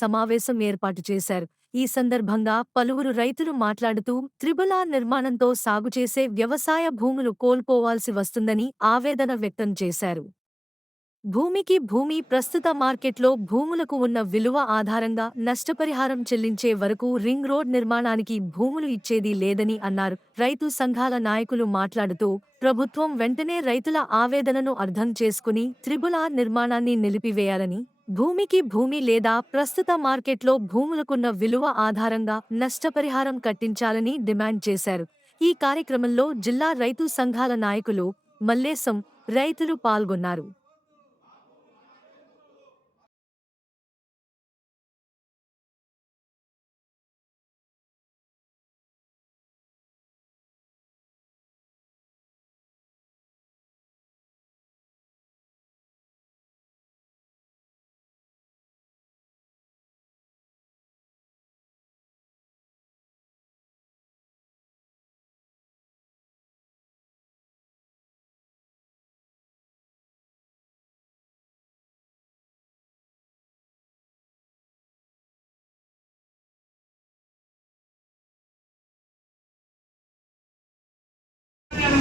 సమావేశం ఏర్పాటు చేశారు. ఈ సందర్భంగా పలువురు రైతులు మాట్లాడుతూ త్రిబుల్-ఆర్ నిర్మాణంతో సాగు చేసే వ్యవసాయ భూములు కోల్పోవాల్సి వస్తుందని ఆవేదన వ్యక్తం చేశారు. భూమికి భూమి ప్రస్తుత మార్కెట్లో భూములకు ఉన్న విలువ ఆధారంగా నష్టపరిహారం చెల్లించే వరకు రింగ్ రోడ్ నిర్మాణానికి భూములు ఇచ్చేది లేదని అన్నారు. రైతు సంఘాల నాయకులు మాట్లాడుతూ ప్రభుత్వం వెంటనే రైతుల ఆవేదనను అర్థం చేసుకుని త్రిబుల్-ఆర్ నిర్మాణాన్ని నిలిపివేయాలని, భూమికి భూమి లేదా ప్రస్తుత మార్కెట్లో భూములకున్న విలువ ఆధారంగా నష్టపరిహారం కట్టించాలని డిమాండ్ చేశారు. ఈ కార్యక్రమంలో జిల్లా రైతు సంఘాల నాయకులు, మల్లేశం, రైతులు పాల్గొన్నారు.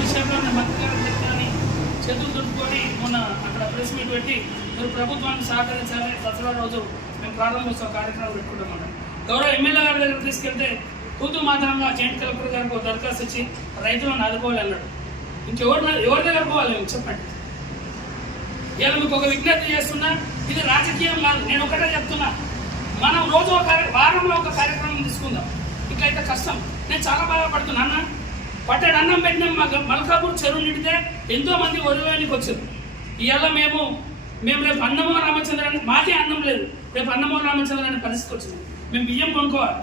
విషయంలో చేతులు దుడుపుకొని మొన్న అక్కడ ప్రెస్ మీట్ పెట్టి మీరు ప్రభుత్వాన్ని సహకరించాలని దసరా రోజు మేము ప్రారంభోత్సవ కార్యక్రమం పెట్టుకుంటామన్నాం. గౌరవ ఎమ్మెల్యే గారి దగ్గర తీసుకెళ్తే తూతు మాత్రంగా జాయింట్ కలెక్టర్ గారికి ఒక దరఖాస్తు ఇచ్చి రైతులను ఆదుకోవాలి అన్నాడు. ఎవరి దగ్గర పోవాలి చెప్పండి. ఇలా మీకు ఒక విజ్ఞప్తి చేస్తున్నా, ఇది రాజకీయం కాదు. నేను ఒకటే చెప్తున్నా, మనం రోజు వారంలో ఒక కార్యక్రమం తీసుకుందాం. ఇట్లయితే కష్టం. నేను చాలా బాధపడుతున్నా. అన్న పట్టెడు అన్నం పెట్టినాం. మల్కాపూర్ చెరువు నిండితే ఎంతో మంది ఒడివేనికి వచ్చారు. ఇవాళ మేము రేపు అన్నమో రామచంద్రాన్ని, మాకే అన్నం లేదు, రేపు అన్నమో రామచంద్రాన్ని పరిస్థితి వచ్చింది. మేము బియ్యం కొనుక్కోవాలి.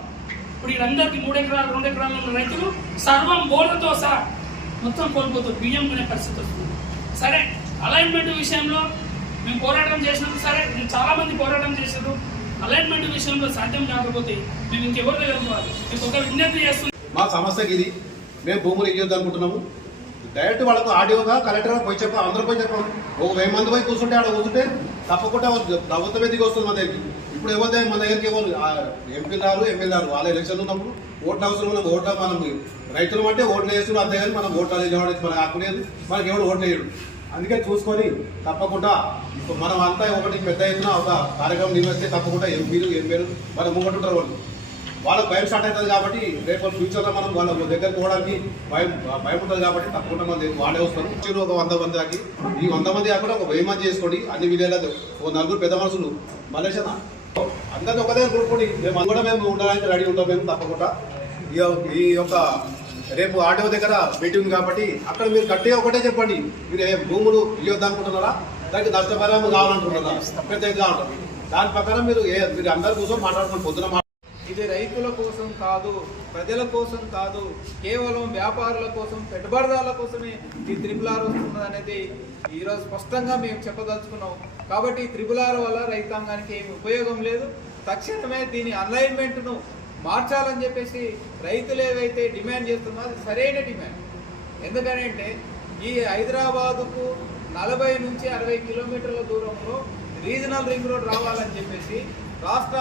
ఇప్పుడు వీళ్ళందరికీ 3 ఎకరాలు 2 ఎకరాలు ఉన్న రైతులు సర్వం బోర్లతో సహా మొత్తం కోల్పోతారు. బియ్యం కొనే పరిస్థితి వస్తుంది. సరే, అలైన్మెంట్ విషయంలో మేము పోరాటం చేసినాం. సరే, చాలా మంది పోరాటం చేశారు. అలైన్మెంట్ విషయంలో సాధ్యం కాకపోతే మేము ఇంకెవరి దగ్గర పోవాలి? మీకు ఒక విజ్ఞప్తి చేస్తున్నాం. మా సమస్యకి ఇది. మేము భూములు ఇవ్వద్దు అనుకుంటున్నాము. డైరెక్ట్ వాళ్ళకు ఆర్డీఓగా కలెక్టర్గా పోయి చెప్పాం. అందరూ పోయి చెప్పాం. ఒక 1000 మంది పోయి కూర్చుంటే ఆడ కూర్చుంటే తప్పకుండా ప్రభుత్వమే దిగి వస్తుంది మన దగ్గరికి. ఇప్పుడు ఎవరి మన దగ్గరికి ఎవరు ఎంపీలు రారు, ఎమ్మెల్యే రారు. వాళ్ళ ఎలక్షన్ ఉన్నప్పుడు ఓట్లు అవసరం. మనం ఓట్ల మనం రైతులు అంటే ఓట్లు వేస్తున్నాం. అంతే కానీ మనం ఓట్లు వేసేవాడు మనకు ఆకులేదు. మనకి ఎవడు ఓట్లు వేయడు. అందుకే చూసుకొని తప్పకుండా మనం అంతా ఒకటి పెద్ద ఎత్తున ఒక కార్యక్రమం నిర్వహిస్తే తప్పకుండా ఎంపీలు మనం ముంగటుంటారు. వాళ్ళకి భయం స్టార్ట్ అవుతుంది. కాబట్టి రేపు ఫ్యూచర్లో మనం వాళ్ళ దగ్గరికి పోవడానికి భయం ఉంటుంది. కాబట్టి తప్పకుండా మన వాళ్ళే వస్తారు. ఒక 100 మంది దాకి ఈ 100 మంది కాకుండా ఒక 1000 మంది చేసుకోండి. అన్ని విలేజ్లో ఓ 4 పెద్ద మనుషులు మలేషియా అందరినీ ఒక దగ్గర కొనుక్కోండి. మేము ఉండడానికి రెడీ ఉంటాం. మేము తప్పకుండా ఈ యొక్క రేపు ఆర్డీఓ దగ్గర మీటింగ్ ఉంది కాబట్టి అక్కడ మీరు గట్టిగా ఒకటే చెప్పండి. మీరు భూములు ఇవ్వద్దు అనుకుంటున్నారా, దానికి నష్టపరిహారం కావాలనుకుంటున్నారా, పెద్దగా ఉంటుంది. దాని ప్రకారం మీరు అందరి కోసం మాట్లాడుకుని పొద్దున. ఇది రైతుల కోసం కాదు, ప్రజల కోసం కాదు, కేవలం వ్యాపారుల కోసం, పెట్టుబడిదారుల కోసమే ఈ త్రిబుల్-ఆర్ వస్తున్నది అనేది ఈరోజు స్పష్టంగా మేము చెప్పదలుచుకున్నాం. కాబట్టి త్రిబుల్-ఆర్ వల్ల రైతాంగానికి ఏమి ఉపయోగం లేదు. తక్షణమే దీని అలైన్మెంట్ను మార్చాలని చెప్పేసి రైతులు ఏవైతే డిమాండ్ చేస్తున్నారో అది సరైన డిమాండ్. ఎందుకంటే ఈ హైదరాబాదుకు 40 నుంచి 60 కిలోమీటర్ల దూరంలో రీజనల్ రింగ్ రోడ్ రావాలని చెప్పేసి రాష్ట్ర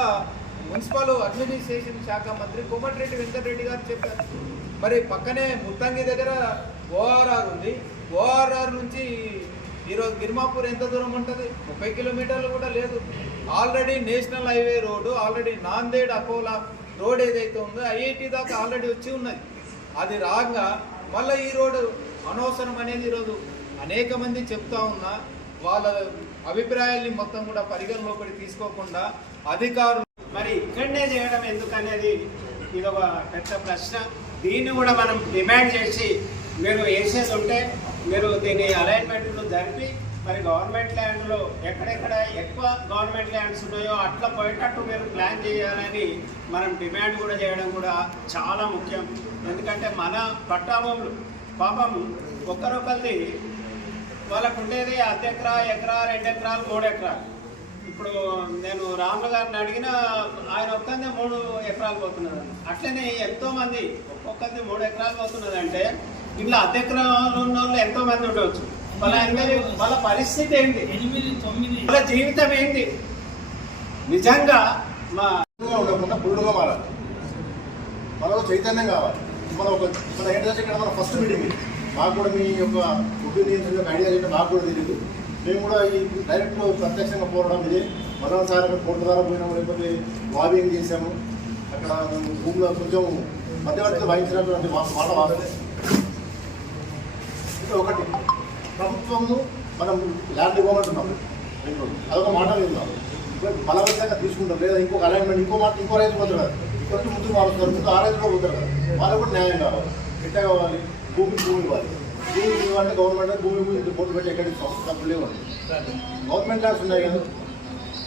మున్సిపల్ అడ్మినిస్ట్రేషన్ శాఖ మంత్రి కోమటిరెడ్డి వెంకటరెడ్డి గారు చెప్పారు. మరి పక్కనే ముత్తంగి దగ్గర ఓఆర్ఆర్ ఉంది. ఓఆర్ఆర్ నుంచి ఈరోజు గిర్మాపూర్ ఎంత దూరం ఉంటుంది? 30 కిలోమీటర్లు కూడా లేదు. Already national highway road, already Nanded Akola road ఏదైతే ఉందో ఐఐటి దాకా ఆల్రెడీ వచ్చి ఉన్నది. అది రాగా మళ్ళీ ఈ రోడ్డు అనవసరం అనేది ఈరోజు అనేక మంది చెప్తా ఉన్నా వాళ్ళ అభిప్రాయాల్ని మొత్తం కూడా పరిగణలోకి తీసుకోకుండా అధికారులు మరి ఇక్కడనే చేయడం ఎందుకనేది ఇది ఒక పెద్ద ప్రశ్న. దీన్ని కూడా మనం డిమాండ్ చేసి మీరు వేసేది ఉంటే మీరు దీని అలైన్మెంట్లు జరిపి మరి గవర్నమెంట్ ల్యాండ్లో ఎక్కడెక్కడ ఎక్కువ గవర్నమెంట్ ల్యాండ్స్ ఉన్నాయో అట్లా పోయేటట్టు మీరు ప్లాన్ చేయాలని మనం డిమాండ్ కూడా చేయడం కూడా చాలా ముఖ్యం. ఎందుకంటే మన పట్టాభూములు పాపం ఒక్కరొకరిది వాళ్ళకు ఉండేది ఎకరా 2 ఎకరాలు 3 ఎకరాలు. ఇప్పుడు నేను రాములు గారిని అడిగిన ఆయన ఒక్కరిదే 3 ఎకరాలు పోతున్నది. అట్లనే ఎంతోమంది ఒక్కొక్కరిది 3 ఎకరాలు పోతున్నది. అంటే ఇట్లా ఎకరాలు ఉన్న వాళ్ళు ఎంతోమంది ఉండవచ్చు. వాళ్ళ పరిస్థితి ఏంటి? 8, 9 వాళ్ళ జీవితం ఏంటి? నిజంగా మా ఉండకుండా పుల్లుగా మారాలి. మనలో చైతన్యం కావాలి. మన ఏంటంటే ఇక్కడ మన ఫస్ట్ మీటింగ్ మాకు కూడా మీ యొక్క ఒపీనియన్స్ ఐడియా చేయడం మాకు కూడా తెలియదు. మేము కూడా ఈ డైరెక్ట్ ప్రత్యక్షంగా పోవడం ఇదే మొదటిసారి కోర్టు ద్వారా పోయినాము, లేకపోతే లాబింగ్ చేసాము. అక్కడ భూమిలో కొంచెం మధ్యవర్తిగా వహించినటువంటి మాట వాడలే. ఇది ఒకటి, ప్రభుత్వము మనం ల్యాండ్ ఇవ్వమంటున్నాం, అదొక మాట విన్నాం. బలవంతంగా తీసుకుంటాం, లేదా ఇంకొక అలైన్మెంట్ ఇంకో రైతు పోతారు కదా, ఇంకొంచెం ముందుకు మారుస్తారు, ముందు ఆ రైతు కూడా పోతారు కదా, వాళ్ళకు కూడా న్యాయం కావాలి. ఎట్లా కావాలి? భూమి ఇవ్వాలి. భూమి ఇవ్వాలంటే గవర్నమెంట్ భూమి బోర్డు పెట్టి ఎక్కడ ఇస్తాం? డబ్బులు లేవండి. గవర్నమెంట్ ల్యాండ్స్ ఉన్నాయి కదా,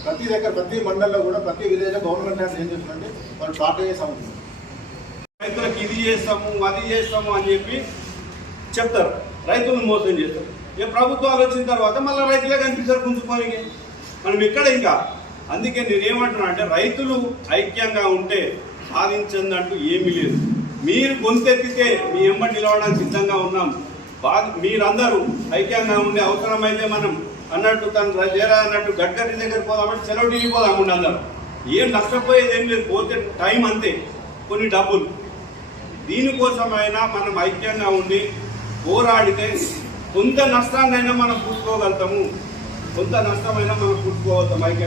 ప్రతి దగ్గర ప్రతి మండలంలో కూడా ప్రతి విలేజ్లో గవర్నమెంట్ ల్యాండ్స్ ఏం చేస్తున్నారంటే వాళ్ళు షార్టేజ్ చేస్తాము. రైతులకు ఇది చేస్తాము అది చేస్తాము అని చెప్పి చెప్తారు, రైతులను మోసం చేస్తారు. ఇక ప్రభుత్వాలు వచ్చిన తర్వాత మళ్ళీ రైతులే కనిపిస్తారు గుంజుకొని. మనం ఎక్కడ ఇంకా అందుకే నేనేమంటున్నా అంటే రైతులు ఐక్యంగా ఉంటే సాధించిందంటూ ఏమీ లేదు. మీరు గొంతెత్తితే మీ ఎంబడి నిలవడానికి సిద్ధంగా ఉన్నాం. మీరందరూ ఐక్యంగా ఉండే అవసరమైతే మనం అన్నట్టు తను చేరా అన్నట్టు గడ్కరీ దగ్గర పోదామంటే సెలవు ఢిల్లీ పోదామండి. అందరూ ఏం నష్టపోయేది ఏం లేదు, పోతే టైం అంతే, కొన్ని డబ్బులు. దీనికోసమైనా మనం ఐక్యంగా ఉండి పోరాడితే కొంత నష్టాన్నైనా మనం పూడ్చుకోగలుగుతాము, కొంత నష్టమైనా మనం పూడ్చుకోగలుగుతాం ఐక్యంగా.